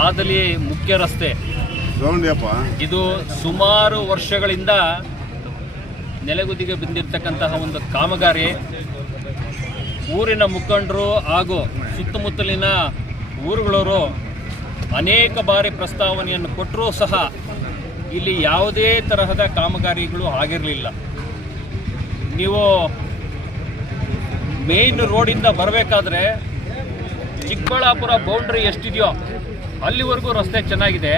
ಸಾದಲಿ ಮುಖ್ಯ ರಸ್ತೆ ಇದು ಸುಮಾರು ವರ್ಷಗಳಿಂದ ನೆಲೆಗುದಿಗೆ ಬಿದ್ದಿರ್ತಕ್ಕಂತಹ ಒಂದು ಕಾಮಗಾರಿ. ಊರಿನ ಮುಖಂಡರು ಹಾಗೂ ಸುತ್ತಮುತ್ತಲಿನ ಊರುಗಳವರು ಅನೇಕ ಬಾರಿ ಪ್ರಸ್ತಾವನೆಯನ್ನು ಕೊಟ್ಟರೂ ಸಹ ಇಲ್ಲಿ ಯಾವುದೇ ತರಹದ ಕಾಮಗಾರಿಗಳು ಆಗಿರಲಿಲ್ಲ. ನೀವು ಮೇನ್ ರೋಡಿಂದ ಬರಬೇಕಾದ್ರೆ ಚಿಕ್ಕಬಳ್ಳಾಪುರ ಬೌಂಡ್ರಿ ಎಷ್ಟಿದೆಯೋ ಅಲ್ಲಿವರೆಗೂ ರಸ್ತೆ ಚೆನ್ನಾಗಿದೆ.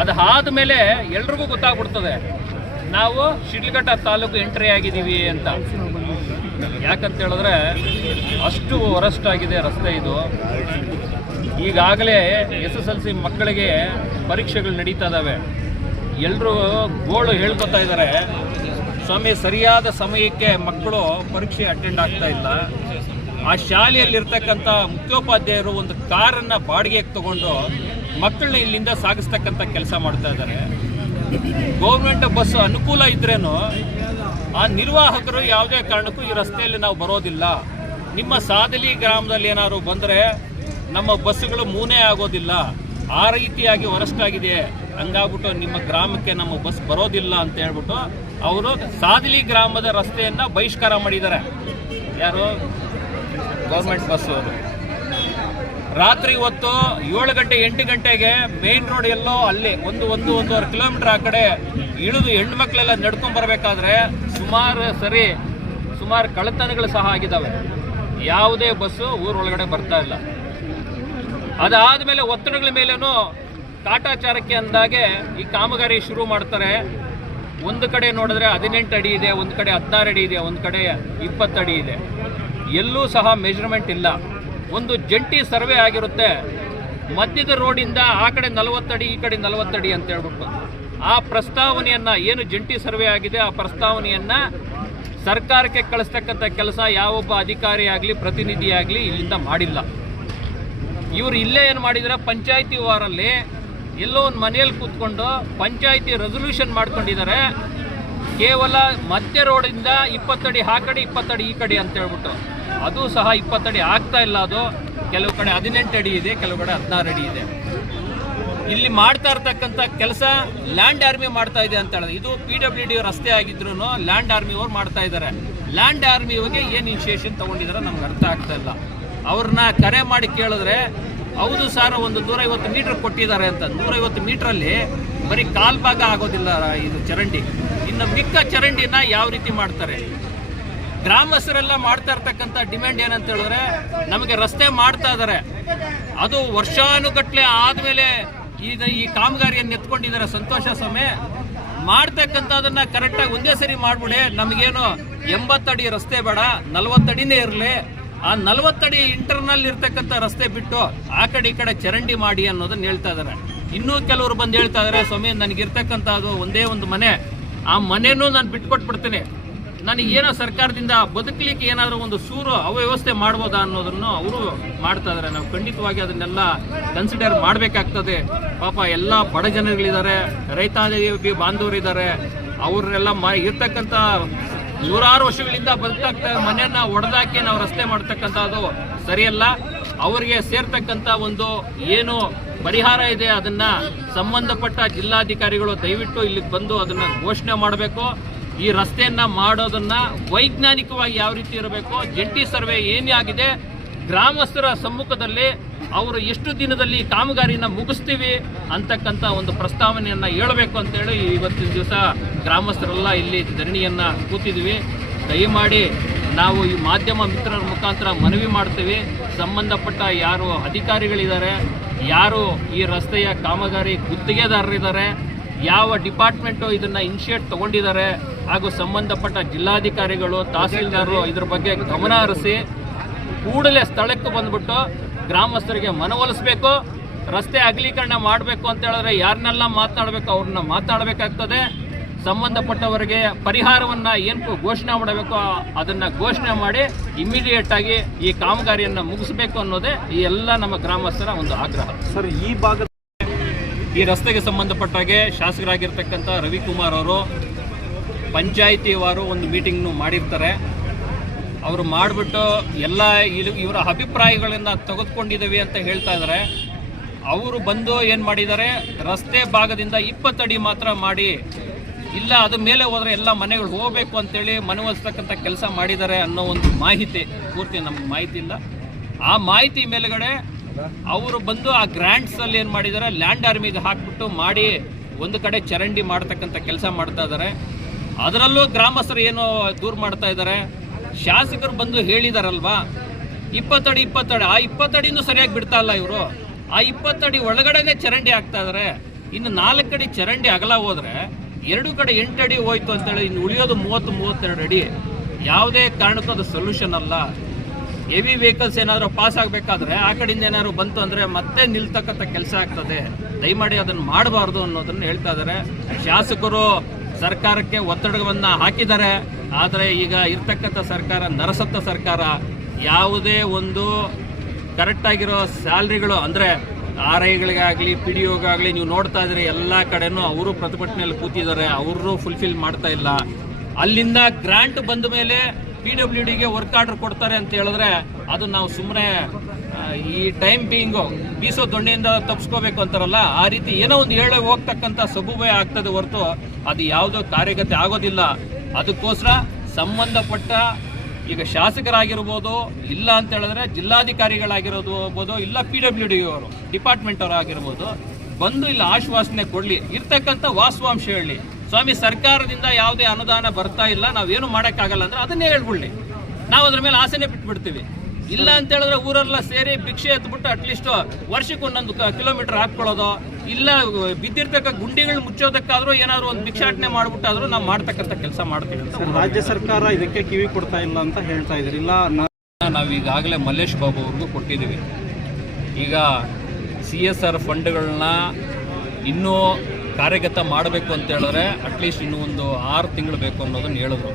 ಅದಾದ ಮೇಲೆ ಎಲ್ರಿಗೂ ಗೊತ್ತಾಗ್ಬಿಡ್ತದೆ ನಾವು ಶಿಡ್ಲಘಟ್ಟ ತಾಲೂಕು ಎಂಟ್ರಿ ಆಗಿದ್ದೀವಿ ಅಂತ. ಯಾಕಂತ ಹೇಳಿದ್ರೆ ಅಷ್ಟು ವರಸ್ಟ್ ಆಗಿದೆ ರಸ್ತೆ ಇದು. ಈಗಾಗಲೇ SSLC ಮಕ್ಕಳಿಗೆ ಪರೀಕ್ಷೆಗಳು ನಡೀತಾ ಇದ್ದಾವೆ. ಎಲ್ಲರೂ ಗೋಳು ಹೇಳ್ಕೊತಾ ಇದ್ದಾರೆ, ಸ್ವಾಮಿ ಸರಿಯಾದ ಸಮಯಕ್ಕೆ ಮಕ್ಕಳು ಪರೀಕ್ಷೆ ಅಟೆಂಡ್ ಆಗ್ತಾ ಇಲ್ಲ. ಆ ಶಾಲೆಯಲ್ಲಿರ್ತಕ್ಕಂಥ ಮುಖ್ಯೋಪಾಧ್ಯಾಯರು ಒಂದು ಕಾರನ್ನು ಬಾಡಿಗೆಗೆ ತಗೊಂಡು ಮಕ್ಕಳನ್ನ ಇಲ್ಲಿಂದ ಸಾಗಿಸ್ತಕ್ಕಂಥ ಕೆಲಸ ಮಾಡ್ತಾ ಇದ್ದಾರೆ. ಗೌರ್ಮೆಂಟ್ ಬಸ್ ಅನುಕೂಲ ಇದ್ರೇನು ಆ ನಿರ್ವಾಹಕರು ಯಾವುದೇ ಕಾರಣಕ್ಕೂ ಈ ರಸ್ತೆಯಲ್ಲಿ ನಾವು ಬರೋದಿಲ್ಲ, ನಿಮ್ಮ ಸಾದಲಿ ಗ್ರಾಮದಲ್ಲಿ ಏನಾದ್ರು ಬಂದರೆ ನಮ್ಮ ಬಸ್ಸುಗಳು ಮೂನೇ ಆಗೋದಿಲ್ಲ, ಆ ರೀತಿಯಾಗಿ ವರಸ್ಟ್ ಆಗಿದೆ, ಹಂಗಾಗ್ಬಿಟ್ಟು ನಿಮ್ಮ ಗ್ರಾಮಕ್ಕೆ ನಮ್ಮ ಬಸ್ ಬರೋದಿಲ್ಲ ಅಂತ ಹೇಳ್ಬಿಟ್ಟು ಅವರು ಸಾದಲಿ ಗ್ರಾಮದ ರಸ್ತೆಯನ್ನು ಬಹಿಷ್ಕಾರ ಮಾಡಿದ್ದಾರೆ. ಯಾರು? ಗೌರ್ಮೆಂಟ್ ಬಸ್ಸು ಅವರು. ರಾತ್ರಿ ಹೊತ್ತು 7 ಗಂಟೆ 8 ಗಂಟೆಗೆ ಮೇನ್ ರೋಡ್ ಎಲ್ಲೋ ಅಲ್ಲಿ ಒಂದೂವರೆ ಕಿಲೋಮೀಟರ್ ಆ ಕಡೆ ಇಳಿದು ಹೆಣ್ಮಕ್ಳೆಲ್ಲ ನಡ್ಕೊಂಡು ಬರಬೇಕಾದ್ರೆ ಸುಮಾರು ಕಳ್ಳತನಗಳು ಸಹ ಆಗಿದ್ದಾವೆ. ಯಾವುದೇ ಬಸ್ಸು ಊರೊಳಗಡೆ ಬರ್ತಾ ಇಲ್ಲ. ಅದಾದಮೇಲೆ ಒತ್ತಡಗಳ ಮೇಲೇನೂ ಕಾಟಾಚಾರಕ್ಕೆ ಅಂದಾಗೆ ಈ ಕಾಮಗಾರಿ ಶುರು ಮಾಡ್ತಾರೆ. ಒಂದು ಕಡೆ ನೋಡಿದ್ರೆ 18 ಅಡಿ ಇದೆ, ಒಂದು ಕಡೆ 16 ಅಡಿ ಇದೆ, ಒಂದು ಕಡೆ 20 ಅಡಿ ಇದೆ. ಎಲ್ಲೂ ಸಹ ಮೆಜರ್ಮೆಂಟ್ ಇಲ್ಲ. ಒಂದು ಜಂಟಿ ಸರ್ವೆ ಆಗಿರುತ್ತೆ. ಮಧ್ಯದ ರೋಡಿಂದ ಆ ಕಡೆ 40 ಅಡಿ, ಈ ಕಡೆ 40 ಅಡಿ ಅಂತ ಹೇಳ್ಬಿಟ್ಟು ಆ ಪ್ರಸ್ತಾವನೆಯನ್ನು ಏನು ಜಂಟಿ ಸರ್ವೆ ಆಗಿದೆ ಆ ಪ್ರಸ್ತಾವನೆಯನ್ನು ಸರ್ಕಾರಕ್ಕೆ ಕಳಿಸ್ತಕ್ಕಂಥ ಕೆಲಸ ಯಾವೊಬ್ಬ ಅಧಿಕಾರಿ ಆಗಲಿ ಪ್ರತಿನಿಧಿ ಆಗಲಿ ಇಲ್ಲಿಂದ ಮಾಡಿಲ್ಲ. ಇವರು ಇಲ್ಲೇ ಏನು ಮಾಡಿದರೆ ಪಂಚಾಯತಿ ವಾರಲ್ಲಿ ಎಲ್ಲೋ ಒಂದು ಮನೆಯಲ್ಲಿ ಕೂತ್ಕೊಂಡು ಪಂಚಾಯತಿ ರೆಸೊಲ್ಯೂಷನ್ ಮಾಡ್ಕೊಂಡಿದ್ದಾರೆ. ಕೇವಲ ಮಧ್ಯ ರೋಡಿಂದ 20 ಅಡಿ ಆ ಕಡೆ 20 ಅಡಿ ಈ ಕಡೆ ಅಂತ ಹೇಳ್ಬಿಟ್ಟು ಅದು ಸಹ 20 ಅಡಿ ಆಗ್ತಾ ಇಲ್ಲ. ಅದು ಕೆಲವು ಕಡೆ 18 ಅಡಿ ಇದೆ, ಕೆಲವು ಕಡೆ 16 ಅಡಿ ಇದೆ. ಇಲ್ಲಿ ಮಾಡ್ತಾ ಇರ್ತಕ್ಕಂಥ ಕೆಲಸ ಲ್ಯಾಂಡ್ ಆರ್ಮಿ ಮಾಡ್ತಾ ಇದೆ ಅಂತ ಹೇಳಿದ್ರೆ ಇದು PWD ರಸ್ತೆ ಆಗಿದ್ರು ಲ್ಯಾಂಡ್ ಆರ್ಮಿ ಅವ್ರು ಮಾಡ್ತಾ ಇದ್ದಾರೆ. ಲ್ಯಾಂಡ್ ಆರ್ಮಿ ಅವ್ರಿಗೆ ಏನು ಇನಿಷಿಯೇಷನ್ ತೊಗೊಂಡಿದ್ದಾರೆ ನಮ್ಗೆ ಅರ್ಥ ಆಗ್ತಾ ಇಲ್ಲ. ಅವ್ರನ್ನ ಕರೆ ಮಾಡಿ ಕೇಳಿದ್ರೆ ಹೌದು ಸರ್ ಒಂದು 150 ಮೀಟ್ರ್ ಕೊಟ್ಟಿದ್ದಾರೆ ಅಂತ. 150 ಮೀಟ್ರಲ್ಲಿ ಬರೀ ಕಾಲ್ ಭಾಗ ಆಗೋದಿಲ್ಲ ಇದು ಚರಂಡಿ, ಇನ್ನು ಮಿಕ್ಕ ಚರಂಡಿನ ಯಾವ ರೀತಿ ಮಾಡ್ತಾರೆ? ಗ್ರಾಮಸ್ಥರೆಲ್ಲ ಮಾಡ್ತಾ ಇರ್ತಕ್ಕಂಥ ಡಿಮ್ಯಾಂಡ್ ಏನಂತ ಹೇಳಿದ್ರೆ ನಮಗೆ ರಸ್ತೆ ಮಾಡ್ತಾ ಇದ್ದಾರೆ, ಅದು ವರ್ಷಾನುಗಟ್ಟಲೆ ಆದಮೇಲೆ ಈ ಕಾಮಗಾರಿಯನ್ನು ಎತ್ಕೊಂಡಿದ್ದಾರೆ. ಸಂತೋಷ ಸಮಯ ಮಾಡ್ತಕ್ಕಂಥದನ್ನ ಕರೆಕ್ಟಾಗಿ ಒಂದೇ ಸರಿ ಮಾಡ್ಬಿಡಿ. ನಮಗೇನು 80 ಅಡಿ ರಸ್ತೆ ಬೇಡ, 40 ಅಡಿನೇ ಇರಲಿ. ಆ 40 ಅಡಿ ಇಂಟರ್ನಲ್ ಇರ್ತಕ್ಕಂಥ ರಸ್ತೆ ಬಿಟ್ಟು ಆ ಕಡೆ ಈ ಕಡೆ ಚರಂಡಿ ಮಾಡಿ ಅನ್ನೋದನ್ನ ಹೇಳ್ತಾ ಇದ್ದಾರೆ. ಇನ್ನೂ ಕೆಲವರು ಬಂದು ಹೇಳ್ತಾ ಇದ್ದಾರೆ, ಸ್ವಾಮಿ ನನಗಿರ್ತಕ್ಕಂಥದ್ದು ಒಂದೇ ಒಂದು ಮನೆ, ಆ ಮನೆನೂ ನಾನು ಬಿಟ್ಕೊಟ್ಬಿಡ್ತೀನಿ, ನನಗೇನೋ ಸರ್ಕಾರದಿಂದ ಬದುಕಲಿಕ್ಕೆ ಏನಾದರೂ ಒಂದು ಸೂರು ಅವ್ಯವಸ್ಥೆ ಮಾಡ್ಬೋದಾ ಅನ್ನೋದನ್ನು ಅವರು ಮಾಡ್ತಾ ಇದ್ದಾರೆ. ನಾವು ಖಂಡಿತವಾಗಿ ಅದನ್ನೆಲ್ಲ ಕನ್ಸಿಡರ್ ಮಾಡಬೇಕಾಗ್ತದೆ. ಪಾಪ ಎಲ್ಲ ಬಡ ಜನಗಳಿದ್ದಾರೆ, ರೈತಾಪಿ ಬಾಂಧವರಿದ್ದಾರೆ, ಅವ್ರನ್ನೆಲ್ಲ ಇರ್ತಕ್ಕಂಥ ನೂರಾರು ವರ್ಷಗಳಿಂದ ಬದುಕಾಗ್ತಾ ಮನೆಯನ್ನ ಒಡೆದಾಕಿ ನಾವು ರಸ್ತೆ ಮಾಡ್ತಕ್ಕಂಥದ್ದು ಸರಿಯಲ್ಲ. ಅವರಿಗೆ ಸೇರ್ತಕ್ಕಂಥ ಒಂದು ಏನು ಪರಿಹಾರ ಇದೆ ಅದನ್ನ ಸಂಬಂಧಪಟ್ಟ ಜಿಲ್ಲಾಧಿಕಾರಿಗಳು ದಯವಿಟ್ಟು ಇಲ್ಲಿಗೆ ಬಂದು ಅದನ್ನ ಘೋಷಣೆ ಮಾಡಬೇಕು. ಈ ರಸ್ತೆಯನ್ನ ಮಾಡೋದನ್ನ ವೈಜ್ಞಾನಿಕವಾಗಿ ಯಾವ ರೀತಿ ಇರಬೇಕು, ಜಂಟಿ ಸರ್ವೆ ಏನಾಗಿದೆ, ಗ್ರಾಮಸ್ಥರ ಸಮ್ಮುಖದಲ್ಲಿ ಅವರು ಎಷ್ಟು ದಿನದಲ್ಲಿ ಕಾಮಗಾರಿನ ಮುಗಿಸ್ತೀವಿ ಅಂತಕ್ಕಂಥ ಒಂದು ಪ್ರಸ್ತಾವನೆಯನ್ನು ಹೇಳಬೇಕು ಅಂತೇಳಿ ಇವತ್ತಿನ ದಿವಸ ಗ್ರಾಮಸ್ಥರೆಲ್ಲ ಇಲ್ಲಿ ಧರಣಿಯನ್ನು ಕೂತಿದ್ವಿ. ದಯಮಾಡಿ ನಾವು ಈ ಮಾಧ್ಯಮ ಮಿತ್ರರ ಮುಖಾಂತರ ಮನವಿ ಮಾಡ್ತೀವಿ, ಸಂಬಂಧಪಟ್ಟ ಯಾರು ಅಧಿಕಾರಿಗಳಿದ್ದಾರೆ, ಯಾರು ಈ ರಸ್ತೆಯ ಕಾಮಗಾರಿ ಗುತ್ತಿಗೆದಾರರಿದ್ದಾರೆ, ಯಾವ ಡಿಪಾರ್ಟ್ಮೆಂಟು ಇದನ್ನು ಇನಿಷಿಯೇಟ್ ತೊಗೊಂಡಿದ್ದಾರೆ ಹಾಗೂ ಸಂಬಂಧಪಟ್ಟ ಜಿಲ್ಲಾಧಿಕಾರಿಗಳು ತಹಸೀಲ್ದಾರರು ಇದ್ರ ಬಗ್ಗೆ ಗಮನ ಹರಿಸಿ ಕೂಡಲೇ ಸ್ಥಳಕ್ಕೆ ಬಂದ್ಬಿಟ್ಟು ಗ್ರಾಮಸ್ಥರಿಗೆ ಮನವೊಲಿಸಬೇಕು. ರಸ್ತೆ ಅಗಲೀಕರಣ ಮಾಡಬೇಕು ಅಂತ ಹೇಳಿದ್ರೆ ಯಾರನ್ನೆಲ್ಲ ಮಾತನಾಡಬೇಕು ಅವ್ರನ್ನ ಮಾತನಾಡಬೇಕಾಗ್ತದೆ. ಸಂಬಂಧಪಟ್ಟವರಿಗೆ ಪರಿಹಾರವನ್ನು ಏನು ಘೋಷಣೆ ಮಾಡಬೇಕು ಅದನ್ನು ಘೋಷಣೆ ಮಾಡಿ ಇಮಿಡಿಯೇಟ್ ಆಗಿ ಈ ಕಾಮಗಾರಿಯನ್ನು ಮುಗಿಸಬೇಕು ಅನ್ನೋದೇ ಈ ಎಲ್ಲ ನಮ್ಮ ಗ್ರಾಮಸ್ಥರ ಒಂದು ಆಗ್ರಹ. ಸರ್, ಈ ಭಾಗದ ಈ ರಸ್ತೆಗೆ ಸಂಬಂಧಪಟ್ಟಾಗೆ ಶಾಸಕರಾಗಿರ್ತಕ್ಕಂಥ ರವಿಕುಮಾರ್ ಅವರು ಪಂಚಾಯಿತಿವಾರು ಒಂದು ಮೀಟಿಂಗ್ನು ಮಾಡಿರ್ತಾರೆ. ಅವರು ಮಾಡಿಬಿಟ್ಟು ಎಲ್ಲ ಇವರ ಅಭಿಪ್ರಾಯಗಳನ್ನು ತೆಗೆದುಕೊಂಡಿದ್ದೀವಿ ಅಂತ ಹೇಳ್ತಾ ಇದ್ದಾರೆ. ಅವರು ಬಂದು ಏನು ಮಾಡಿದ್ದಾರೆ, ರಸ್ತೆ ಭಾಗದಿಂದ 20 ಅಡಿ ಮಾತ್ರ ಮಾಡಿ, ಇಲ್ಲ ಅದ್ರ ಮೇಲೆ ಹೋದರೆ ಎಲ್ಲ ಮನೆಗಳು ಹೋಗಬೇಕು ಅಂತೇಳಿ ಮನವೊಲಿಸ್ತಕ್ಕಂಥ ಕೆಲಸ ಮಾಡಿದ್ದಾರೆ ಅನ್ನೋ ಒಂದು ಮಾಹಿತಿ, ಪೂರ್ತಿ ನಮ್ಗೆ ಮಾಹಿತಿ ಇಲ್ಲ. ಆ ಮಾಹಿತಿ ಮೇಲೆಗಡೆ ಅವರು ಬಂದು ಆ ಗ್ರ್ಯಾಂಟ್ಸಲ್ಲಿ ಏನು ಮಾಡಿದ್ದಾರೆ, ಲ್ಯಾಂಡ್ ಆರ್ಮಿಗೆ ಹಾಕ್ಬಿಟ್ಟು ಮಾಡಿ ಒಂದು ಕಡೆ ಚರಂಡಿ ಮಾಡ್ತಕ್ಕಂಥ ಕೆಲಸ ಮಾಡ್ತಾ ಇದ್ದಾರೆ. ಅದರಲ್ಲೂ ಗ್ರಾಮಸ್ಥರು ಏನು ದೂರ ಮಾಡ್ತಾ ಇದ್ದಾರೆ. ಶಾಸಕರು ಬಂದು ಹೇಳಿದಾರಲ್ವಾ 20 ಅಡಿ ಆ 20 ಅಡಿನೂ ಸರಿಯಾಗಿ ಬಿಡ್ತಾ ಇಲ್ಲ ಇವರು. ಆ 20 ಅಡಿ ಒಳಗಡೆನೆ ಚರಂಡಿ ಹಾಕ್ತಾ ಇದ್ದಾರೆ. ಇನ್ನು 4 ಅಡಿ ಚರಂಡಿ ಅಗಲ ಹೋದ್ರೆ 2 ಕಡೆ 8 ಅಡಿ ಹೋಯ್ತು ಅಂತೇಳಿ ಇನ್ನು ಉಳಿಯೋದು 30-32 ಅಡಿ. ಯಾವುದೇ ಕಾರಣಕ್ಕೂ ಅದು ಸೊಲ್ಯೂಷನ್ ಅಲ್ಲ. ಹೆವಿ ವೆಹಿಕಲ್ಸ್ ಏನಾದರೂ ಪಾಸ್ ಆಗಬೇಕಾದ್ರೆ ಆ ಕಡೆಯಿಂದ ಏನಾದ್ರು ಬಂತು ಅಂದರೆ ಮತ್ತೆ ನಿಲ್ತಕ್ಕಂಥ ಕೆಲಸ ಆಗ್ತದೆ. ದಯಮಾಡಿ ಅದನ್ನು ಮಾಡಬಾರ್ದು ಅನ್ನೋದನ್ನು ಹೇಳ್ತಾ ಇದ್ದಾರೆ. ಶಾಸಕರು ಸರ್ಕಾರಕ್ಕೆ ಒತ್ತಡವನ್ನು ಹಾಕಿದ್ದಾರೆ. ಆದರೆ ಈಗ ಇರ್ತಕ್ಕಂಥ ಸರ್ಕಾರ ನರಸತ್ತ ಸರ್ಕಾರ. ಯಾವುದೇ ಒಂದು ಕರೆಕ್ಟಾಗಿರೋ ಸ್ಯಾಲ್ರಿಗಳು ಅಂದರೆ RIಗಳಿಗಾಗಲಿ PDOಗಾಗಲಿ ನೀವು ನೋಡ್ತಾ ಇದ್ರೆ ಎಲ್ಲ ಕಡೆನೂ ಅವರು ಪ್ರತಿಭಟನೆಯಲ್ಲಿ ಕೂತಿದ್ದಾರೆ. ಅವರು ಫುಲ್ಫಿಲ್ ಮಾಡ್ತಾ ಇಲ್ಲ. ಅಲ್ಲಿಂದ ಗ್ರಾಂಟ್ ಬಂದ ಮೇಲೆ PWDಗೆ ವರ್ಕ್ ಆರ್ಡರ್ ಕೊಡ್ತಾರೆ ಅಂತ ಹೇಳಿದ್ರೆ ಅದು ನಾವು ಸುಮ್ಮನೆ ಈ ಟೈಮ್ ಬೀಯಿಂಗು ಬೀಸೋ ದೊಣ್ಣೆಯಿಂದ ತಪ್ಪಿಸ್ಕೋಬೇಕು ಅಂತಾರಲ್ಲ, ಆ ರೀತಿ ಏನೋ ಒಂದು ಹೇಳಿ ಹೋಗ್ತಕ್ಕಂಥ ಸಬೂಬೆ ಆಗ್ತದೆ ಹೊರತು ಅದು ಯಾವುದೋ ಕಾರ್ಯಗತೆ ಆಗೋದಿಲ್ಲ. ಅದಕ್ಕೋಸ್ಕರ ಸಂಬಂಧಪಟ್ಟ ಈಗ ಶಾಸಕರಾಗಿರ್ಬೋದು, ಇಲ್ಲ ಅಂತ ಹೇಳಿದ್ರೆ ಜಿಲ್ಲಾಧಿಕಾರಿಗಳಾಗಿರ್ಬೋದು, ಇಲ್ಲ PWD ಅವರು ಡಿಪಾರ್ಟ್ಮೆಂಟ್ ಅವರು ಆಗಿರ್ಬೋದು, ಬಂದು ಇಲ್ಲಿ ಆಶ್ವಾಸನೆ ಕೊಡಲಿ, ಇರ್ತಕ್ಕಂಥ ವಾಸ್ತವಾಂಶ ಹೇಳಿ. ಸ್ವಾಮಿ ಸರ್ಕಾರದಿಂದ ಯಾವುದೇ ಅನುದಾನ ಬರ್ತಾ ಇಲ್ಲ, ನಾವೇನು ಮಾಡೋಕ್ಕಾಗಲ್ಲ ಅಂದರೆ ಅದನ್ನೇ ಹೇಳ್ಬಿಡ್ಲಿ. ನಾವು ಅದ್ರ ಮೇಲೆ ಆಸೆನೇ ಬಿಟ್ಬಿಡ್ತೀವಿ. ಇಲ್ಲ ಅಂತ ಹೇಳಿದ್ರೆ ಊರೆಲ್ಲ ಸೇರಿ ಭಿಕ್ಷೆ ಎತ್ಬಿಟ್ಟು ಅಟ್ಲೀಸ್ಟ್ ವರ್ಷಕ್ಕೆ 1 ಕಿಲೋಮೀಟರ್ ಹಾಕ್ಕೊಳ್ಳೋದು, ಇಲ್ಲ ಬಿದ್ದಿರ್ತಕ್ಕ ಗುಂಡಿಗಳು ಮುಚ್ಚೋದಕ್ಕಾದ್ರೂ ಏನಾದ್ರು ಒಂದು ಭಿಕ್ಷಾಟನೆ ಮಾಡ್ಬಿಟ್ಟಾದ್ರೂ ನಾವು ಮಾಡ್ತಕ್ಕಂಥ ಕೆಲಸ ಮಾಡ್ತೀವಿ. ರಾಜ್ಯ ಸರ್ಕಾರ ಇದಕ್ಕೆ ಕಿವಿ ಕೊಡ್ತಾ ಇಲ್ಲ ಅಂತ ಹೇಳ್ತಾ ಇದ್ದೀರಿ. ಇಲ್ಲ, ನಾವು ಈಗಾಗಲೇ ಮಲ್ಲೇಶ್ ಬಾಬು ಅವ್ರಿಗೂ ಕೊಟ್ಟಿದ್ದೀವಿ. ಈಗ CSR ಫಂಡ್ಗಳನ್ನ ಇನ್ನೂ ಕಾರ್ಯಗತ ಮಾಡಬೇಕು ಅಂತ ಹೇಳಿದ್ರೆ ಅಟ್ಲೀಸ್ಟ್ ಇನ್ನೂ ಒಂದು 6 ತಿಂಗಳು ಬೇಕು ಅನ್ನೋದನ್ನು ಹೇಳಿದ್ರು.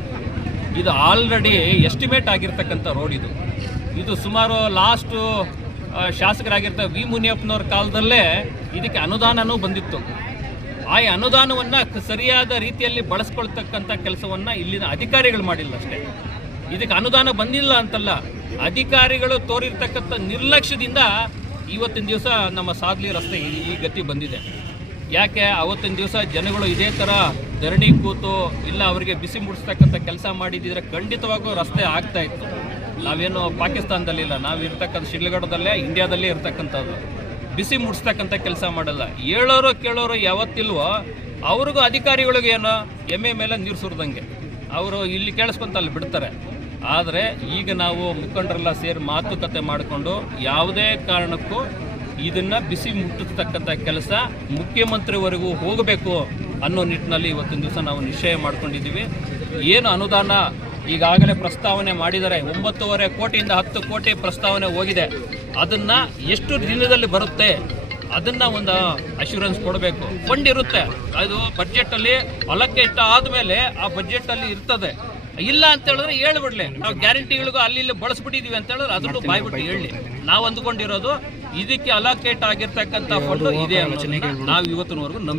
ಇದು ಆಲ್ರೆಡಿ ಎಸ್ಟಿಮೇಟ್ ಆಗಿರ್ತಕ್ಕಂಥ ರೋಡ್ ಇದು ಸುಮಾರು ಲಾಸ್ಟು ಶಾಸಕರಾಗಿರ್ತಾರೆ ವಿ ಮುನಿಯಪ್ಪನವ್ರ ಕಾಲದಲ್ಲೇ ಇದಕ್ಕೆ ಅನುದಾನನೂ ಬಂದಿತ್ತು. ಆ ಅನುದಾನವನ್ನು ಸರಿಯಾದ ರೀತಿಯಲ್ಲಿ ಬಳಸ್ಕೊಳ್ತಕ್ಕಂಥ ಕೆಲಸವನ್ನು ಇಲ್ಲಿನ ಅಧಿಕಾರಿಗಳು ಮಾಡಿಲ್ಲ ಅಷ್ಟೇ. ಇದಕ್ಕೆ ಅನುದಾನ ಬಂದಿಲ್ಲ ಅಂತಲ್ಲ, ಅಧಿಕಾರಿಗಳು ತೋರಿರ್ತಕ್ಕಂಥ ನಿರ್ಲಕ್ಷ್ಯದಿಂದ ಇವತ್ತಿನ ದಿವಸ ನಮ್ಮ ಸಾದ್ಲಿ ರಸ್ತೆ ಈ ಗತಿ ಬಂದಿದೆ. ಯಾಕೆ ಅವತ್ತಿನ ದಿವಸ ಜನಗಳು ಇದೇ ಥರ ಧರಣಿ ಕೂತು ಇಲ್ಲ ಅವರಿಗೆ ಬಿಸಿ ಮುಡಿಸ್ತಕ್ಕಂಥ ಕೆಲಸ ಮಾಡಿದ್ದಿದ್ರೆ ಖಂಡಿತವಾಗೂ ರಸ್ತೆ ಆಗ್ತಾ ಇತ್ತು. ನಾವೇನು ಪಾಕಿಸ್ತಾನದಲ್ಲಿಲ್ಲ, ನಾವು ಇರ್ತಕ್ಕಂಥ ಶಿಡ್ಲಘಟ್ಟದಲ್ಲೇ ಇಂಡಿಯಾದಲ್ಲೇ ಇರ್ತಕ್ಕಂಥದ್ದು. ಬಿಸಿ ಮುಡಿಸ್ತಕ್ಕಂಥ ಕೆಲಸ ಮಾಡಲ್ಲ. ಹೇಳೋರು ಕೇಳೋರು ಯಾವತ್ತಿಲ್ವೋ ಅವ್ರಿಗೂ ಅಧಿಕಾರಿಗಳಿಗೂ ಏನೋ ಎಮ್ಮೆ ಮೇಲೆ ನೀರು ಸುರಿದಂಗೆ ಅವರು ಇಲ್ಲಿ ಕೇಳಿಸ್ಕೊಂತ ಅಲ್ಲಿ ಬಿಡ್ತಾರೆ. ಆದರೆ ಈಗ ನಾವು ಮುಖಂಡರೆಲ್ಲ ಸೇರಿ ಮಾತುಕತೆ ಮಾಡಿಕೊಂಡು ಯಾವುದೇ ಕಾರಣಕ್ಕೂ ಇದನ್ನು ಬಿಸಿ ಮುಟ್ಟಿಸ್ತಕ್ಕಂಥ ಕೆಲಸ ಮುಖ್ಯಮಂತ್ರಿವರೆಗೂ ಹೋಗಬೇಕು ಅನ್ನೋ ನಿಟ್ಟಿನಲ್ಲಿ ಇವತ್ತಿನ ದಿವಸ ನಾವು ನಿಶ್ಚಯ ಮಾಡ್ಕೊಂಡಿದ್ದೀವಿ. ಏನು ಅನುದಾನ ಈಗಾಗಲೇ ಪ್ರಸ್ತಾವನೆ ಮಾಡಿದ್ದಾರೆ, 9.5 ಕೋಟಿಯಿಂದ 10 ಕೋಟಿ ಪ್ರಸ್ತಾವನೆ ಹೋಗಿದೆ. ಅದನ್ನು ಎಷ್ಟು ದಿನದಲ್ಲಿ ಬರುತ್ತೆ ಅದನ್ನು ಒಂದು ಅಶ್ಯೂರೆನ್ಸ್ ಕೊಡಬೇಕು. ಫಂಡ್ ಇರುತ್ತೆ, ಅದು ಬಡ್ಜೆಟಲ್ಲಿ ಅಲೋಕೇಟ್ ಆದಮೇಲೆ ಆ ಬಡ್ಜೆಟಲ್ಲಿ ಇರ್ತದೆ. ಇಲ್ಲ ಅಂತ ಹೇಳಿದ್ರೆ ಹೇಳ್ಬಿಡ್ಲಿ, ನಾವು ಗ್ಯಾರಂಟಿಗಳಿಗೂ ಅಲ್ಲಿ ಇಲ್ಲಿ ಬಳಸ್ಬಿಟ್ಟಿದ್ದೀವಿ ಅಂತ ಹೇಳಿದ್ರೆ ಅದನ್ನು ಬಾಯ್ಬಿಟ್ಟು ಹೇಳಿ. ನಾವು ಅಂದ್ಕೊಂಡಿರೋದು ಇದಕ್ಕೆ ಅಲೋಕೇಟ್ ಆಗಿರ್ತಕ್ಕಂಥ ಫಂಡ್ ಇದೆ ಅನ್ನೋದನ್ನ ನಾವು ಇವತ್ತಿನವರೆಗೂ ನಂಬಿ